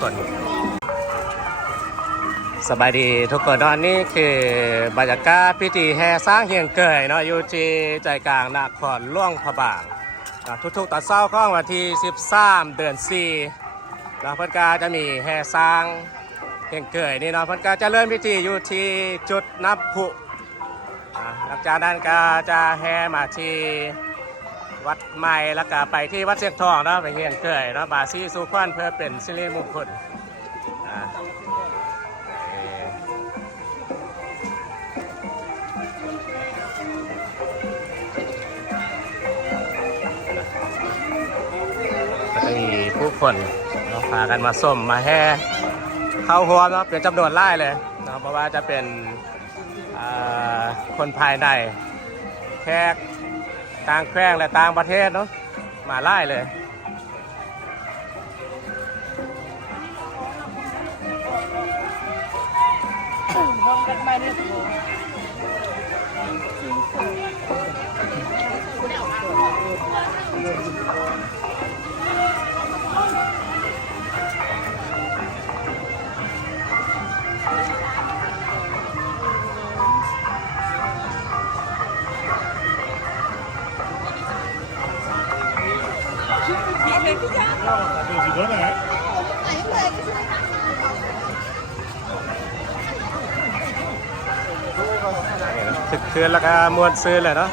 คนสบายดีทุกคนตอนนี้คือบรรยากาศพิธีแห่สร้างเฮียงเกยเนาะอยู่ที่ใจกลางนครหลวงพระบางทุกๆตอนเช้าของวันที่13เดือน4แล้วเพิ่นก็จะมีแห่สร้างเฮียงเกยนี่เนาะเพิ่นก็จะเริ่มพิธีอยู่ที่จุดนับพุหลังจากนั้นก็จะแห่มาที่วัดใหม่แล้วก็ไปที่วัดเสียงทองเนาะไปเฮียงเกยเนาะบาซีสุขวัญเพื่อเป็นสิริมงคลก็จะมีผู้คนพากันมาส้มมาแห่เข้าหัวเนาะเป็นจำนวนไล่เลยนะเพราะว่าจะเป็นคนภายในแขกต่างแขวงและต่างประเทศเนาะมาไล่เลยถึกคืนแล้วก็มวนซื้อเลยเนาะ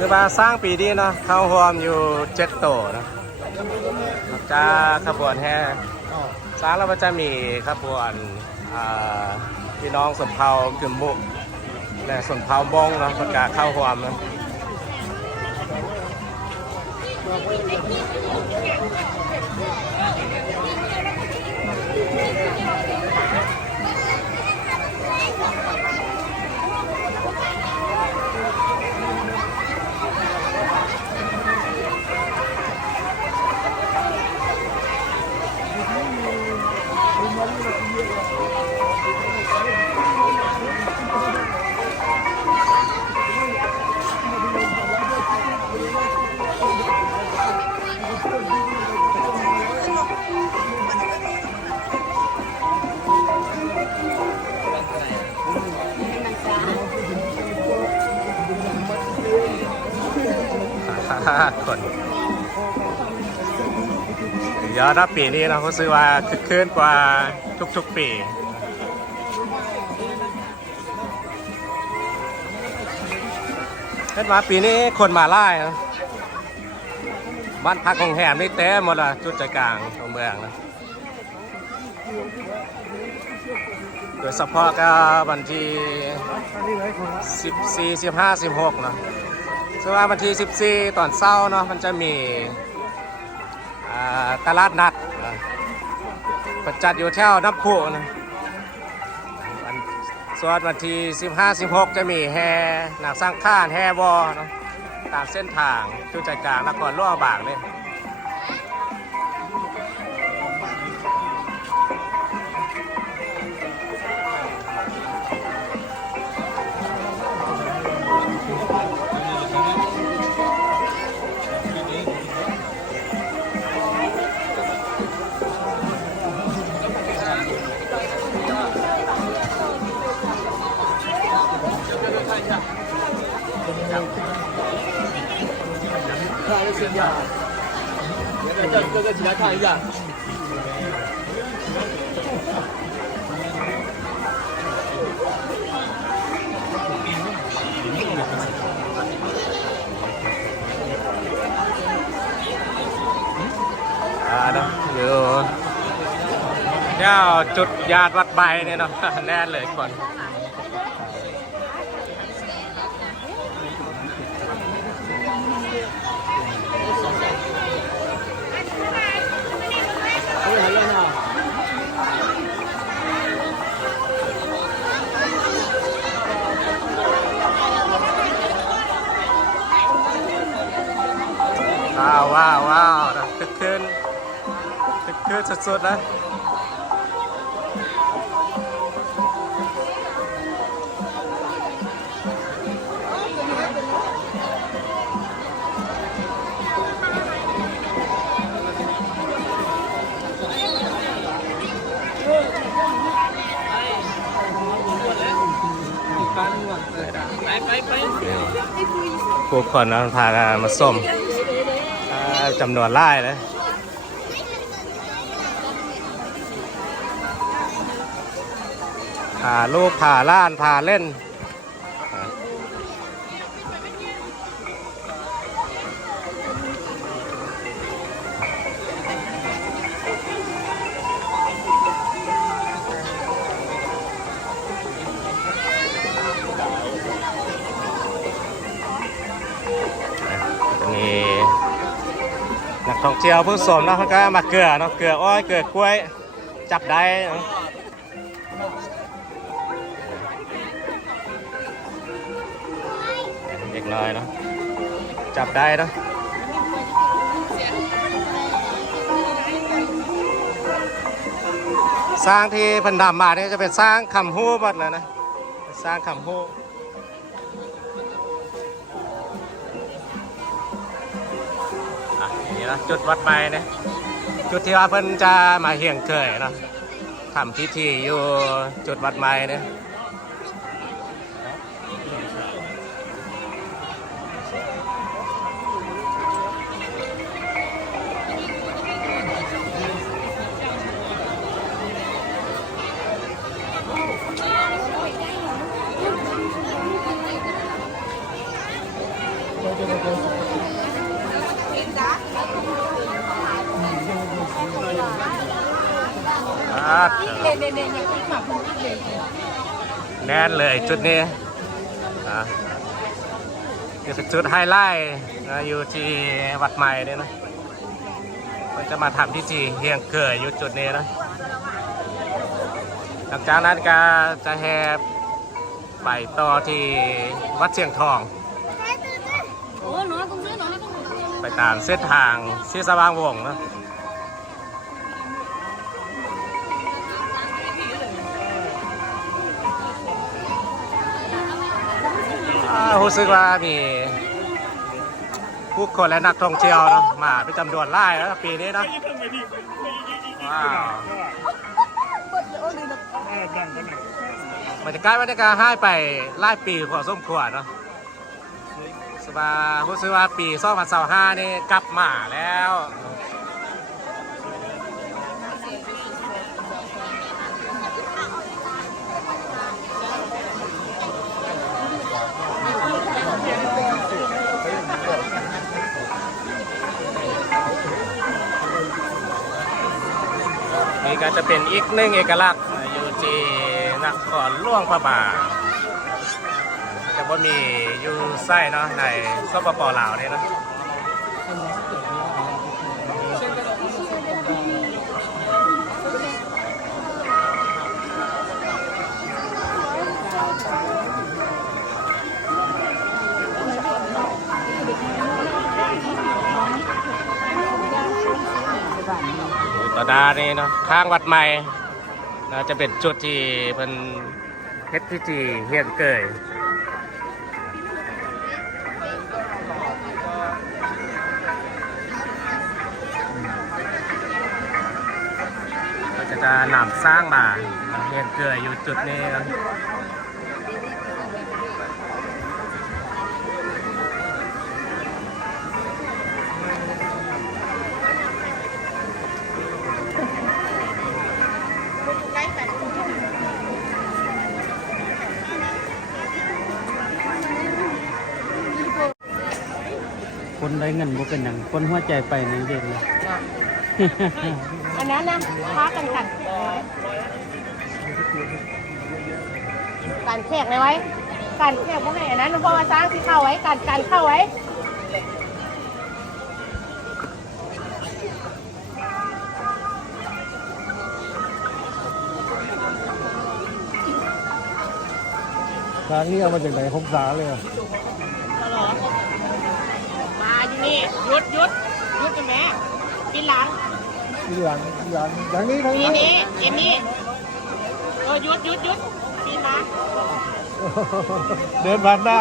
ซื้อมาสร้างปีนี้เนาะเข้าหวมอยู่7 โตนะจะขบวนแห่สร้างแล้วมันจะมีขบวนพี่น้องสมเภากึ่มบุกและสมเภามงนะประกาศเข้าหวมนะคนยอดปีนี้นะเขาซื้อว่าคึกคืนกว่าทุกๆปีเห็นว่าปีนี้คนมาไล่นะบ้านพักของแหมนี่เต็มหมดละจุดใจกลางของเมืองนะโดยเฉพาะก็วันที่14 15 16นะซึ่งว่าวันที่14ตอนเช้าเนาะมันจะมีตลาดนัดประจัดอยู่แถวน้ำพุนะส่วนวันที่15 16จะมีแห่หนักสร้างข้านแห่วอเนาะตามเส้นทางจุดใจกลางนครหลวงบางเลย看这身价，来叫哥哥起来看一下。อยู่เจ้าจุดญาติวัดใบเนี่ยเนาะแน่นเลยคนว้าวคึก คืนสุดๆนะผู้คนนะพากันมาส้มจำนวนไล่เลยพาลูกพาล้านพาเล่นนี่นักท่องเที่ยวผู้สมนะเขาก็มาเกลือเนาะเกลืออ้อยเกลือกล้วยจับได้เด็กน้อยเนาะจับได้เนาะสร้างที่เพันดำมาเนี่ยจะเป็นสร้างคำฮู้หมดเลยนะสร้างคำฮู้นี่นะจุดวัดไม้เนี่ยจุดที่ว่าเพิ่นจะมาเฮียงเกยเนาะทำพิธีอยู่จุดวัดไม้เนี่ยแน่นเลยจุดนี้นี่เป็นจุดไฮไลท์อยู่ที่วัดใหม่เนี่ยนะมันจะมาทำพิธีเฮียงเกยอยู่จุดนี้นะหลังจากนั้นก็จะแห่ไปต่อที่วัดเชียงทองไปตามเส้นทางที่สว่างวงนะรู้สึกว่ามีผู้คนและนักท่องเที่ยวนะมาเป็นจำนวนหลายแล้วปีนี้นะว้าวบรรยากาศให้ไปหลายปีพอสมควรเนาะรู้สึกว่าปี2025นี่กลับมาแล้วนี่ก็จะเป็นอีกหนึ่งเอกลักษณ์อยู่ที่นครหลวงพระบางแต่ว่ามีอยู่ไส้เนาะในสปป.ลาวเนี่ยนะต่อดานี่เนาะข้างวัดใหม่นะจะเป็นจุดที่เป็นเฮ็ดพิธีเฮียนเกยก็จะนำสร้างมาเฮียนเกยอยู่จุดนี้นะคนได้เงินบ่เป็นอย่างคนหัวใจไปในเด็กเลย อันนั้นนะค้ากันกันการแขกไว้การแขกพวกไหนอันนั้นเพราะว่าสร้างที่เข้าไว้การเข้าไว้ทางนี้เอามาจากไหนของสาเลยมาอยู่นี่ยุดกันแม่ ปีหลัง หลังนี้ทั้ง ปี นั้น นี้เอ็มนี่หยุดปีหลัง เดินผ่านหน้า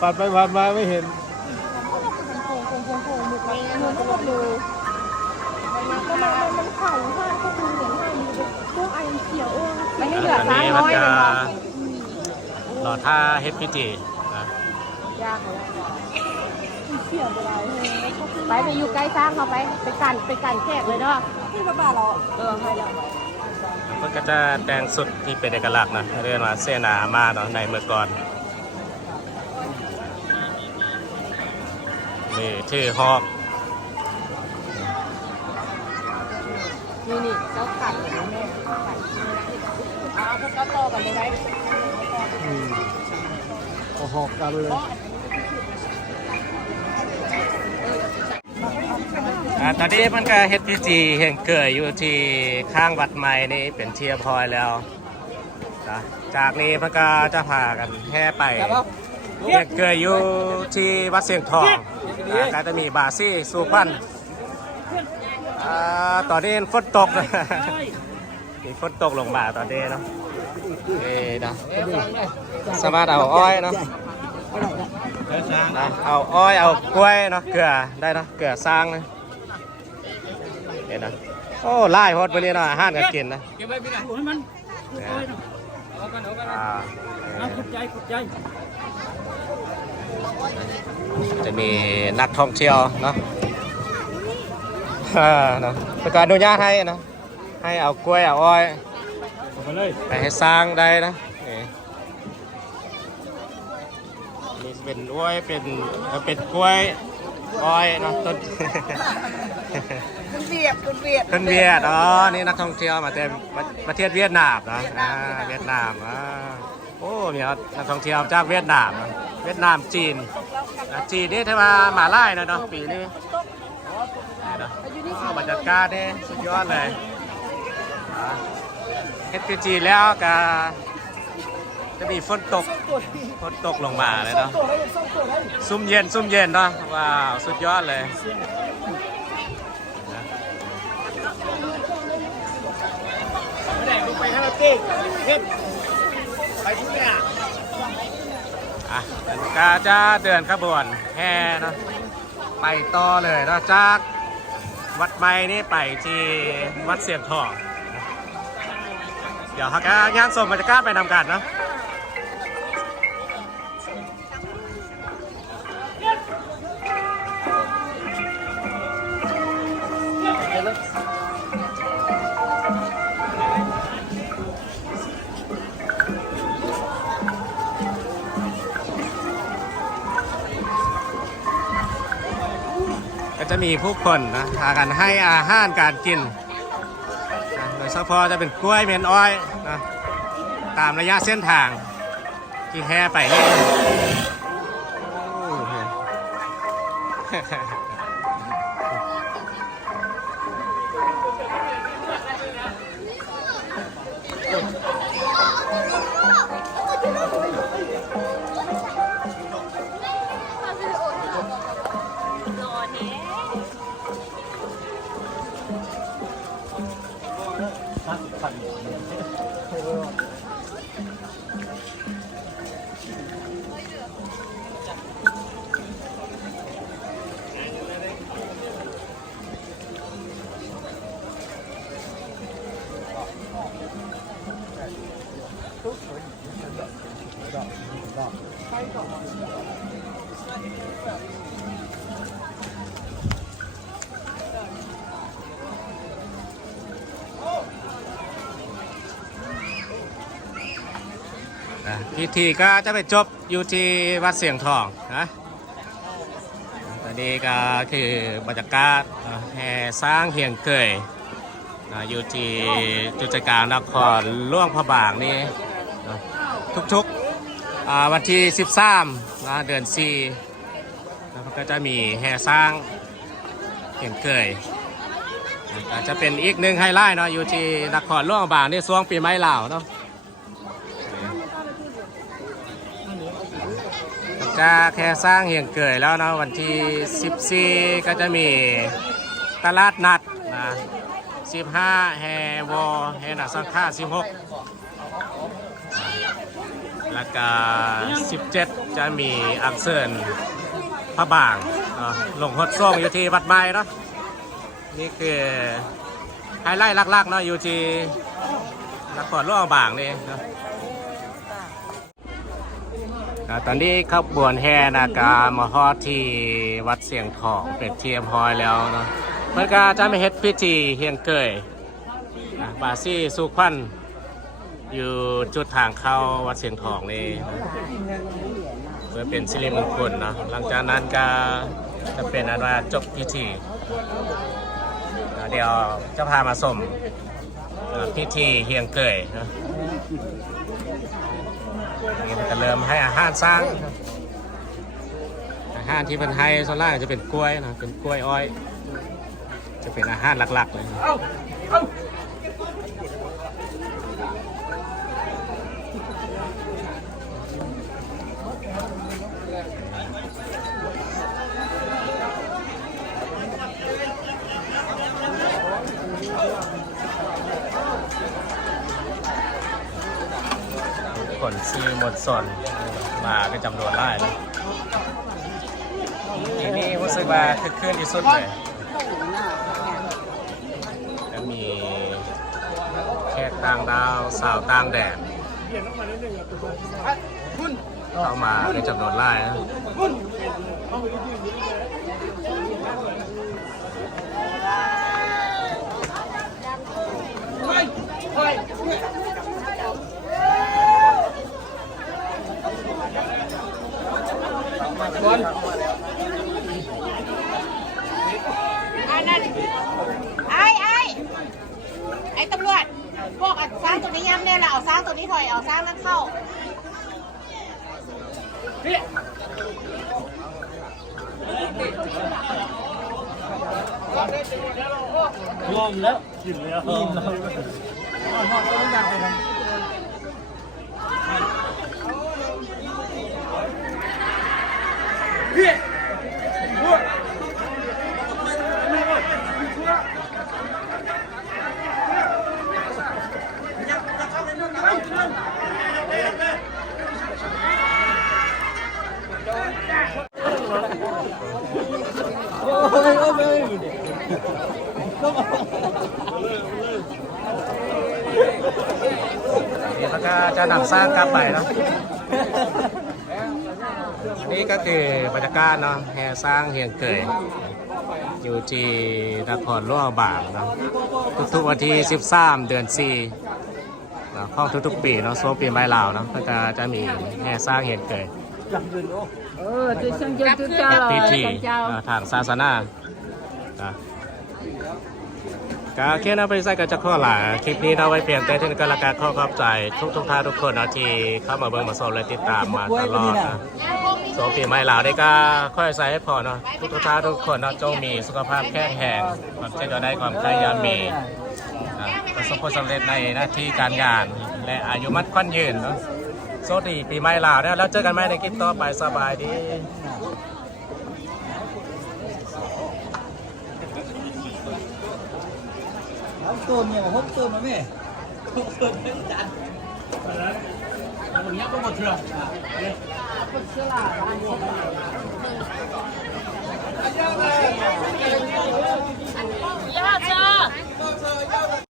ผ่านไปผ่านมาไม่เห็น ไม่ให้ ต เหลือ อน ซ้าย นี้ น้ มัน อย จะ เลย รอท่าเฮดพิธีนะ ยากเลยไปอยู่ใกล้สร้างเขาไปกันแขกเลยเนาะที่บ้านเราให้แล้ว แล้วก็จะแต่งสุดที่เป็นเอกลักษณ์นะเรียกว่าเสนามาเนาะในเมื่อก่อนนี่ชื่อฮอก นี่เจ้าไก่แม่ไก่เอาพวกเขาโตกันเลยไหม โอ้โหกันเลย ตอนนี้มันก็เฮดพิธีเฮงเกิดอยู่ที่ข้างวัดใหม่นี่เป็นเทียบพอยแล้วนะจากนี้มันก็จะพากันแห่ไปเฮงเกิดอยู่ที่วัดเสียงทองก็จะมีบาซี่สุพรรณตอนนี้ฝนตกนะ มีฝนตกลงมาตอนนี้เนาะนะสามารถเอาอ้อยเนาะเอาอ้อยเอากล้วยเนาะเกลือได้เนาะเกลือสร้างนะเห็นนะโอ้ไล่ฮอดไปเลยเนาะอาหารกันกินนะจะมีนักท่องเที่ยวเนาะเนาะประกาศอนุญาตให้นะให้เอากล้วยเอาอ้อยไปให้สร้างได้นะนี่เป็นอ้อยเป็นกล้วยอ้อยเนาะต้น คุณเวียดอ๋อนี่นักท่องเที่ยวมาเต็มประเทศเวียดนามนะเวียดนามโอ้มีนักท่องเที่ยวจากเวียดนามนะเวียดนามจีนจีนนี่ถ้ามาไล่นะเนาะปีนี้บรรยากาศนี่สุดยอดเลยเฮ็ดจีนแล้วก็จะมีฝนตกลงมาเลยเนาะซุ่มเย็นเนาะว้าวสุดยอดเลยไปให้เก๊กเฮ็ดไปทุกอย่าง ก็จะเดินขบวนแห่เนาะไปต่อเลยเนาะจากวัดใหม่นี่ไปที่วัดเสียงทองเดี๋ยวเขาก็งานส่งบรรยากาศไปนำกันเนาะก็จะมีผู้คนนะพากันให้อาหารการกินโดยเฉพาะจะเป็นกล้วยเมนอ้อยนะตามระยะเส้นทางที่แห่ไปนี่พิธีก็จะไปจบอยู่ที่วัดเสียงทองนะตอนนี้ก็คือบรรยากาศแห่สร้างเฮียงเกยอยู่ที่จุดใจกลางนครหลวงพระบางนี่ทุกๆวันที่13เดือน4แล้วก็จะมีแห่สร้างเฮียงเกยอาจจะเป็นอีกหนึ่งไฮไลท์เนาะอยู่ที่นครหลวงพระบางนี่ช่วงปีใหม่ลาวเนาะจะแค่สร้างเฮียงเกยแล้วเนาะวันที่14ก็จะมีต ตลาดนัดนะ15แฮวอแฮนาสังฆา16แล้วก็17จะมีอักเสริญพระบางลงหดส่งอยู่ที่วัดไม้เนาะนี่คือไฮไลท์หลักๆเนาะอยู่ที่นครหลวงบางนี่เนาะตอนนี้ขบวนแห่นากามาฮอดที่วัดเสียงทองเป็นเทียมพอยแล้วเนาะเพื่อการจะไม่เฮ็ดพิธีเฮียงเกยบาซี่สุขวัญอยู่จุดทางเข้าวัดเสียงทองนี่เพื่อเป็นสิริมงคลเนาะหลังจากนั้นก็จะเป็นอันว่าจบพิธีเดี๋ยวจะพามาชมพิธีเฮียงเกยเนาะนี่มันจะเริ่มให้อาหารสร้างอาหารที่มันให้ส่วนล่างจะเป็นกล้วยนะเป็นกล้วยอ้อยจะเป็นอาหารหลักๆเลยคนซีหมดส่วนมาเป็นจำนวนไล่เลยทีนี้รู้สึกว่าคึกคืนที่สุดเลยจะมีแขกต่างดาวสาวต่างแดนเข้ามาเป็นจำนวนไล่นะไอ้ตำรวจพวกสร้างตัวนี้ย้ำเนี่ยแหละเอาสร้างตัวนี้ถอยเอาสร้างนั้นเข้าล้อมแล้วกินแล้วกินแล้วนี่เขาจะนำสร้างกลับไปเนาะนี่ก็คือบรรยากาศเนาะแห่สร้างเฮียงเกยอยู่ที่นครหลวงบางเนาะทุกๆวันที่13 เดือน4เนาะของทุกๆปีเนาะโซปีใหม่ลาวเนาะก็จะมีแห่สร้างเฮียงเกยพิธีทางศาสนาก็แค่นั้นไปใส่กันจะข้อหลาคลิปนี้เราไว้เพียงแต่ที่นี่ก็ละการขอบใจทุกท่านทุกคนนะที่เข้ามาเบิ่งมาชมและติดตามมาตลอดนะโซปีใหม่ลาวได้ก็ค่อยใส่ให้พอเนาะทุกท่านทุกคนนะจงมีสุขภาพแข็งแรงความเจริญได้ความพยายามมีประสบผลสำเร็จในหน้าที่การงานและอายุมั่นขวัญยืนเนาะโซดีปีใหม่ลาวแล้วเจอกันใหม่ในคลิปต่อไปสบายดีต้นเนี่ยหกต้นมาแม่หกต้นไม่จัดอย่างเงี้ยก็หมดเถื่อน